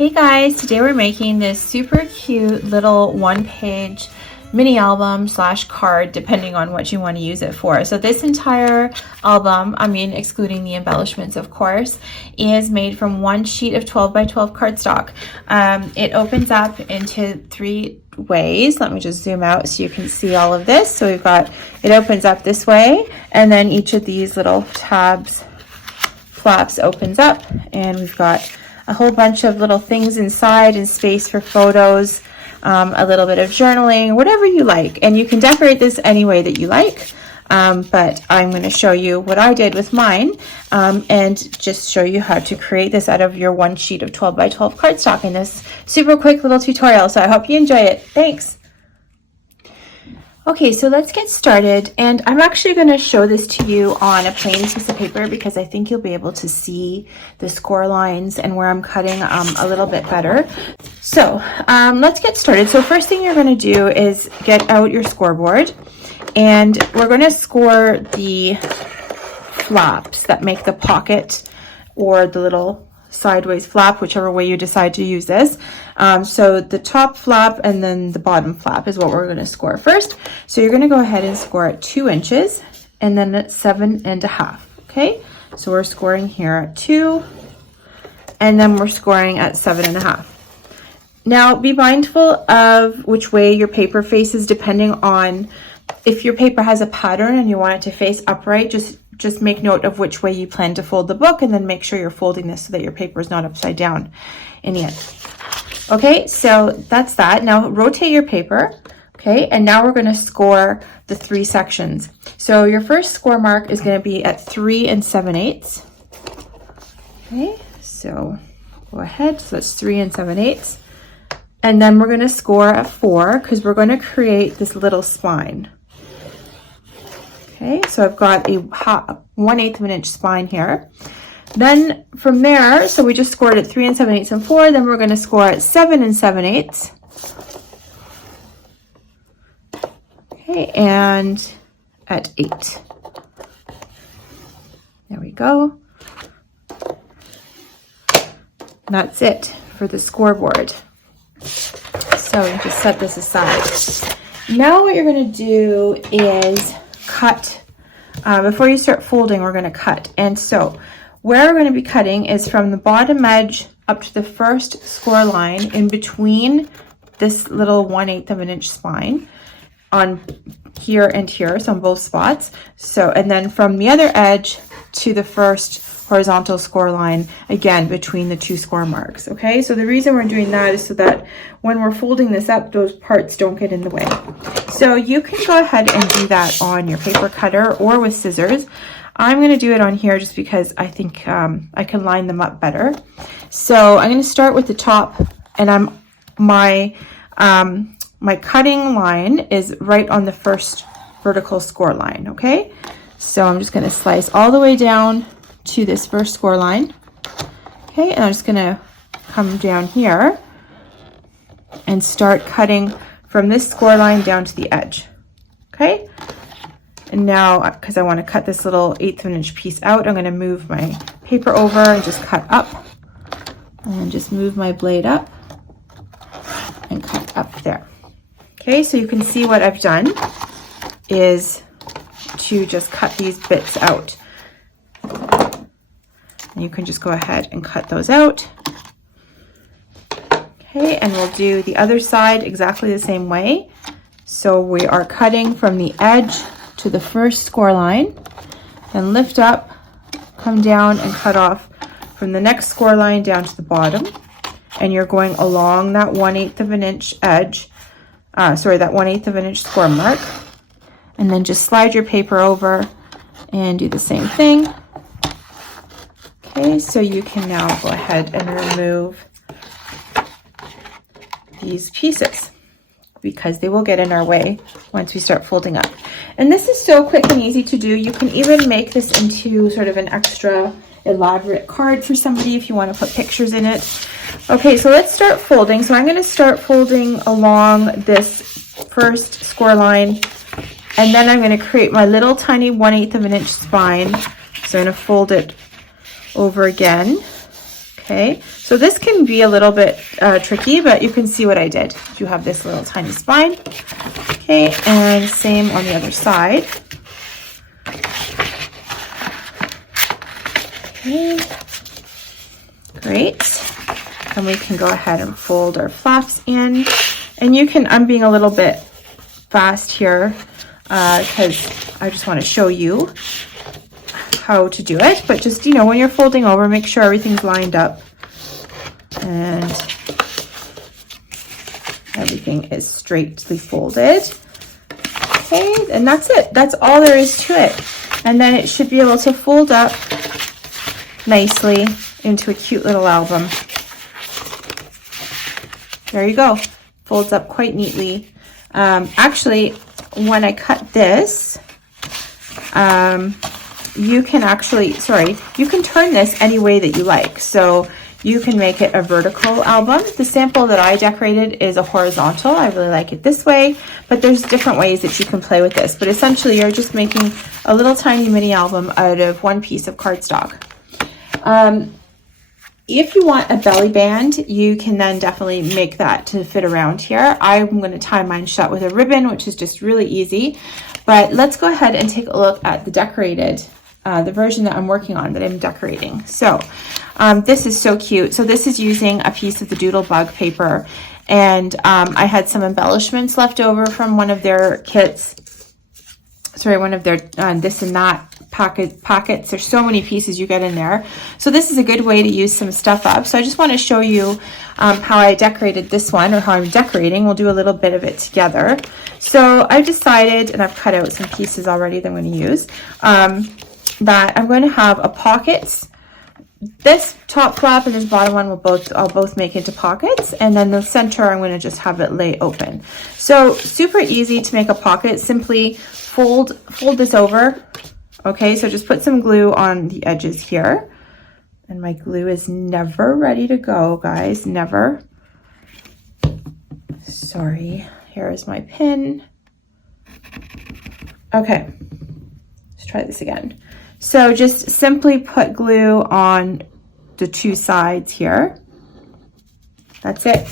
Hey guys, today we're making this super cute little one-page mini album / card, depending on what you want to use it for. So this entire album, excluding the embellishments of course, is made from one sheet of 12 by 12 cardstock. It opens up into 3 ways. Let me just zoom out so you can see all of this. So it opens up this way, and then each of these little tabs, flaps opens up, and we've got a whole bunch of little things inside and space for photos, a little bit of journaling, whatever you like. And you can decorate this any way that you like, but I'm going to show you what I did with mine, and just show you how to create this out of your one sheet of 12 by 12 cardstock in this super quick little tutorial. So I hope you enjoy it. Thanks. Okay, so let's get started, and I'm actually going to show this to you on a plain piece of paper because I think you'll be able to see the score lines and where I'm cutting a little bit better. So let's get started. So first thing you're going to do is get out your scoreboard, and we're going to score the flaps that make the pocket or the little sideways flap, whichever way you decide to use this. So the top flap and then the bottom flap is what we're going to score first. So you're going to go ahead and score at 2 inches and then at 7.5. Okay, so we're scoring here at 2, and then we're scoring at 7.5. Now be mindful of which way your paper faces, depending on if your paper has a pattern and you want it to face upright. Just make note of which way you plan to fold the book, and then make sure you're folding this so that your paper is not upside down in the end. Okay, so that's that. Now rotate your paper. Okay, and now we're going to score the 3 sections. So your first score mark is going to be at 3 7/8. Okay, so go ahead. So that's 3 7/8. And then we're going to score at 4 because we're going to create this little spine. Okay, so I've got a 1/8 of an inch spine here. Then from there, so we just scored at 3 7/8 and 4, then we're going to score at 7 7/8. Okay, and at 8. There we go. And that's it for the scoreboard. So you just set this aside. Now what you're going to do is cut. Before you start folding, we're going to cut. And so where we're going to be cutting is from the bottom edge up to the first score line, in between this little 1/8 of an inch spine on here and here, so on both spots. So, and then from the other edge to the first horizontal score line, again between the 2 score marks. Okay, so the reason we're doing that is so that when we're folding this up, those parts don't get in the way. So you can go ahead and do that on your paper cutter or with scissors. I'm going to do it on here just because I think I can line them up better. So I'm going to start with the top, and my cutting line is right on the first vertical score line. Okay, so I'm just going to slice all the way down to this first score line. Okay, and I'm just going to come down here and start cutting from this score line down to the edge. Okay, and now because I want to cut this little 1/8 of an inch piece out, I'm going to move my paper over and just cut up, and just move my blade up and cut up there. Okay, so you can see what I've done is to just cut these bits out. And you can just go ahead and cut those out. Okay, and we'll do the other side exactly the same way. So we are cutting from the edge to the first score line, then lift up, come down, and cut off from the next score line down to the bottom. And you're going along that 1/8 of an inch edge, that 1/8 of an inch score mark. And then just slide your paper over and do the same thing. Okay, so you can now go ahead and remove these pieces because they will get in our way once we start folding up. And this is so quick and easy to do. You can even make this into sort of an extra elaborate card for somebody if you want to put pictures in it. Okay, so let's start folding. So I'm going to start folding along this first score line, and then I'm going to create my little tiny 1/8 of an inch spine. So I'm going to fold it over again. Okay, so this can be a little bit tricky, but you can see what I did. You have this little tiny spine. Okay, and same on the other side. Okay, great. And we can go ahead and fold our flaps in. And you can, I'm being a little bit fast here because I just want to show you how to do it. But just, you know, when you're folding over, make sure everything's lined up and everything is straightly folded. Okay, and that's it. That's all there is to it. And then it should be able to fold up nicely into a cute little album. There you go. Folds up quite neatly. Actually, when I cut this, you can actually, you can turn this any way that you like. So you can make it a vertical album. The sample that I decorated is a horizontal. I really like it this way, but there's different ways that you can play with this. But essentially, you're just making a little tiny mini album out of one piece of cardstock. If you want a belly band, you can then definitely make that to fit around here. I'm going to tie mine shut with a ribbon, which is just really easy. But let's go ahead and take a look at the decorated, the version that I'm working on, that I'm decorating. So this is so cute. So this is using a piece of the Doodle Bug paper. And I had some embellishments left over from one of their kits. Sorry, one of their this and that pockets. There's so many pieces you get in there. So this is a good way to use some stuff up. So I just want to show you how I decorated this one, or how I'm decorating. We'll do a little bit of it together. So I've decided, and I've cut out some pieces already that I'm going to use, that I'm going to have a pockets. This top flap and this bottom one I'll both make into pockets, and then the center I'm going to just have it lay open. So super easy to make a pocket. Simply fold this over. Okay, so just put some glue on the edges here. And my glue is never ready to go, guys, never. Sorry, here is my pin. Okay, let's try this again. So just simply put glue on the two sides here. That's it.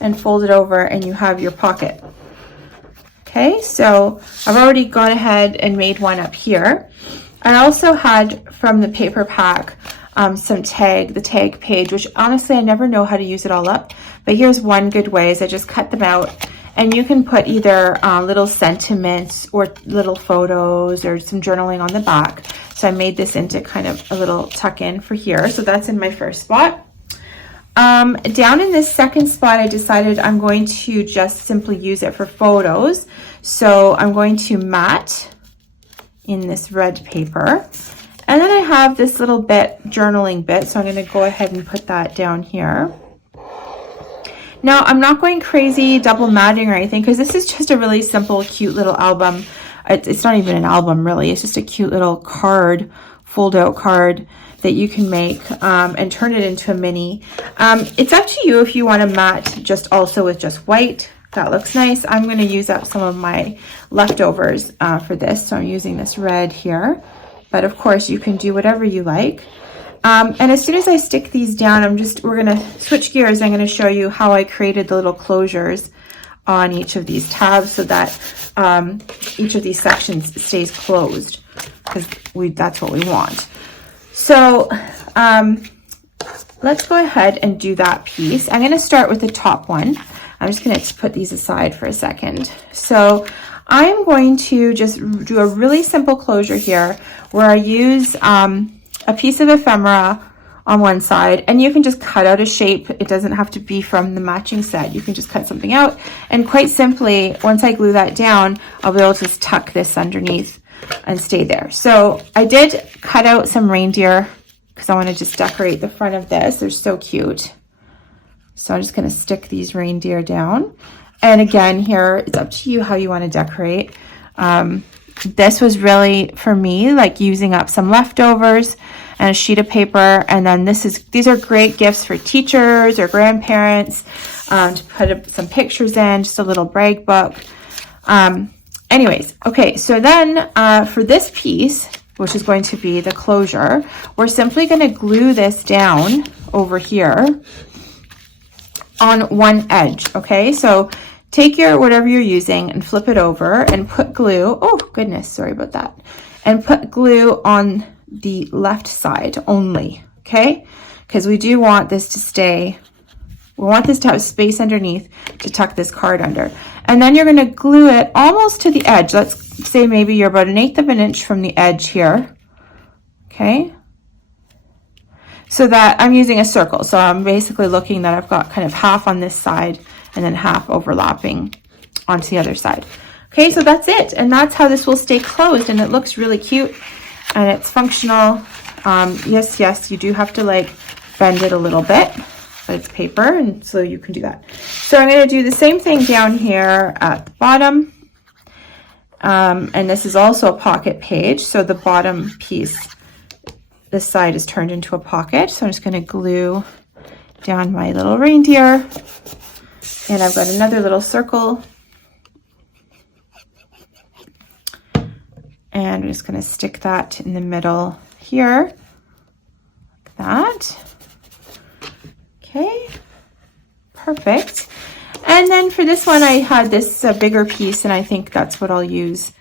And fold it over and you have your pocket. Okay, so I've already gone ahead and made one up here. I also had from the paper pack the tag page, which honestly I never know how to use it all up. But here's one good way is I just cut them out. And you can put either little sentiments or little photos or some journaling on the back. So I made this into kind of a little tuck-in for here. So that's in my first spot. Down in this second spot, I decided I'm going to just simply use it for photos. So I'm going to mat in this red paper. And then I have this little bit, journaling bit. So I'm going to go ahead and put that down here. Now, I'm not going crazy double matting or anything because this is just a really simple, cute little album. It's not even an album, really. It's just a cute little card, fold-out card that you can make and turn it into a mini. It's up to you if you want to mat just also with just white. That looks nice. I'm going to use up some of my leftovers for this. So I'm using this red here. But of course, you can do whatever you like. And as soon as I stick these down, we're going to switch gears. I'm going to show you how I created the little closures on each of these tabs so that each of these sections stays closed because that's what we want. So let's go ahead and do that piece. I'm going to start with the top one. I'm just going to put these aside for a second. So I'm going to just do a really simple closure here where I use a piece of ephemera on one side, and you can just cut out a shape. It doesn't have to be from the matching set. You can just cut something out, and quite simply, once I glue that down, I'll be able to just tuck this underneath and stay there. So I did cut out some reindeer because I want to just decorate the front of this. They're so cute. So I'm just going to stick these reindeer down. And again, here, it's up to you how you want to decorate. This was really, for me, like using up some leftovers and a sheet of paper. And then these are great gifts for teachers or grandparents to put some pictures in, just a little brag book. Anyways, okay, so then for this piece, which is going to be the closure, we're simply going to glue this down over here on one edge, okay? So take your whatever you're using and flip it over and put glue. Oh goodness, sorry about that. And put glue on the left side only, okay? Because we do want this to stay, we want this to have space underneath to tuck this card under. And then you're gonna glue it almost to the edge. Let's say maybe you're about 1/8 of an inch from the edge here, okay? So that I'm using a circle. So I'm basically looking that I've got kind of half on this side and then half overlapping onto the other side. Okay, so that's it. And that's how this will stay closed, and it looks really cute and it's functional. Yes, you do have to like bend it a little bit, but it's paper, and so you can do that. So I'm gonna do the same thing down here at the bottom. And this is also a pocket page. So the bottom piece, this side is turned into a pocket. So I'm just gonna glue down my little reindeer. And I've got another little circle. And I'm just gonna stick that in the middle here, like that. Okay, perfect. And then for this one, I had this bigger piece, and I think that's what I'll use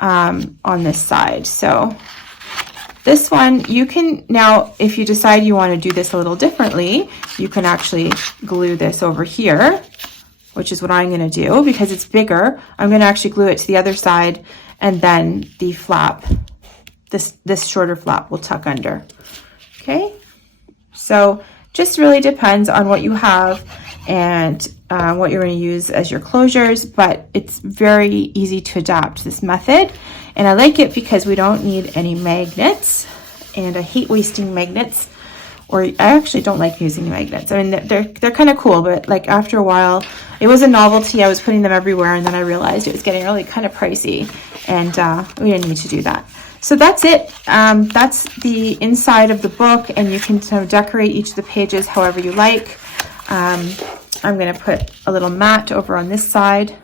on this side. So this one, you can now, if you decide you want to do this a little differently, you can actually glue this over here, which is what I'm going to do because it's bigger. I'm going to actually glue it to the other side, and then the flap, this shorter flap will tuck under. Okay, so just really depends on what you have and what you're going to use as your closures, but it's very easy to adapt this method. And I like it because we don't need any magnets, and I hate wasting magnets, or I actually don't like using magnets. I mean, they're kind of cool, but like after a while, it was a novelty. I was putting them everywhere, and then I realized it was getting really kind of pricey, and we didn't need to do that. So that's it. That's the inside of the book, and you can sort of decorate each of the pages however you like. I'm going to put a little mat over on this side.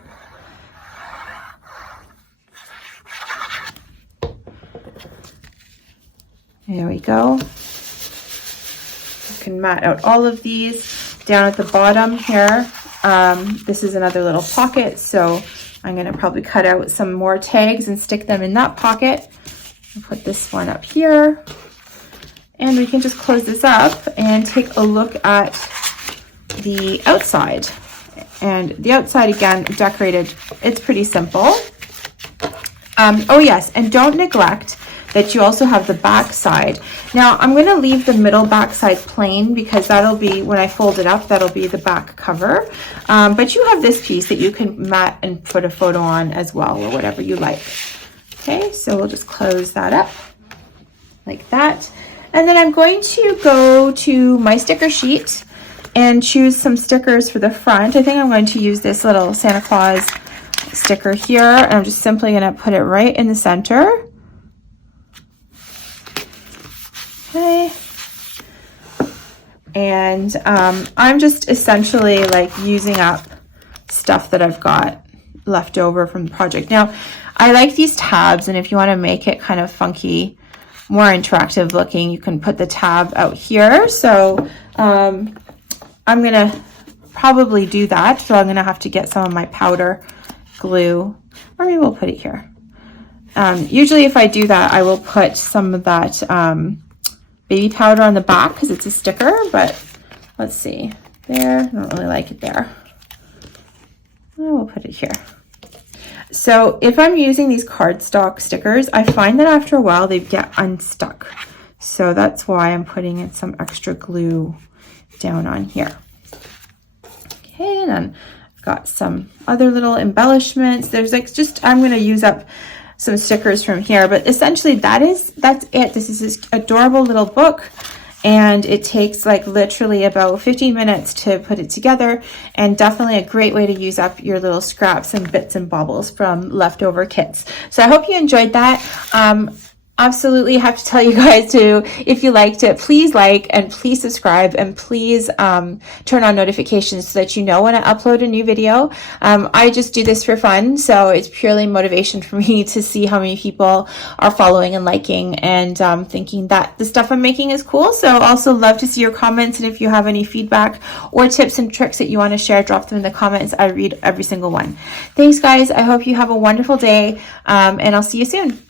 There we go. You can mat out all of these. Down at the bottom here, this is another little pocket, so I'm going to probably cut out some more tags and stick them in that pocket. I'll put this one up here, and we can just close this up and take a look at the outside. And the outside, again, decorated, it's pretty simple. Oh yes, and don't neglect that you also have the back side. Now I'm going to leave the middle back side plain because that'll be, when I fold it up, that'll be the back cover. But you have this piece that you can mat and put a photo on as well, or whatever you like. Okay, so we'll just close that up like that. And then I'm going to go to my sticker sheet and choose some stickers for the front. I think I'm going to use this little Santa Claus sticker here, and I'm just simply going to put it right in the center. Okay. And I'm just essentially like using up stuff that I've got left over from the project. Now, I like these tabs, and if you want to make it kind of funky, more interactive looking, you can put the tab out here. So I'm going to probably do that. So I'm going to have to get some of my powder glue, or maybe we'll put it here. Usually if I do that, I will put some of that baby powder on the back because it's a sticker, but let's see. There, I don't really like it there. I will put it here. So if I'm using these cardstock stickers, I find that after a while they get unstuck. So that's why I'm putting in some extra glue down on here. Okay, and then I've got some other little embellishments. There's like just, I'm going to use up some stickers from here, but essentially that's it. This is this adorable little book, and it takes like literally about 15 minutes to put it together, and definitely a great way to use up your little scraps and bits and baubles from leftover kits. So I hope you enjoyed that. absolutely have to tell you guys to, if you liked it, please like and please subscribe, and please turn on notifications so that you know when I upload a new video. I just do this for fun, so it's purely motivation for me to see how many people are following and liking and thinking that the stuff I'm making is cool. So also love to see your comments, and if you have any feedback or tips and tricks that you want to share, drop them in the comments. I read every single one. Thanks guys, I hope you have a wonderful day, and I'll see you soon.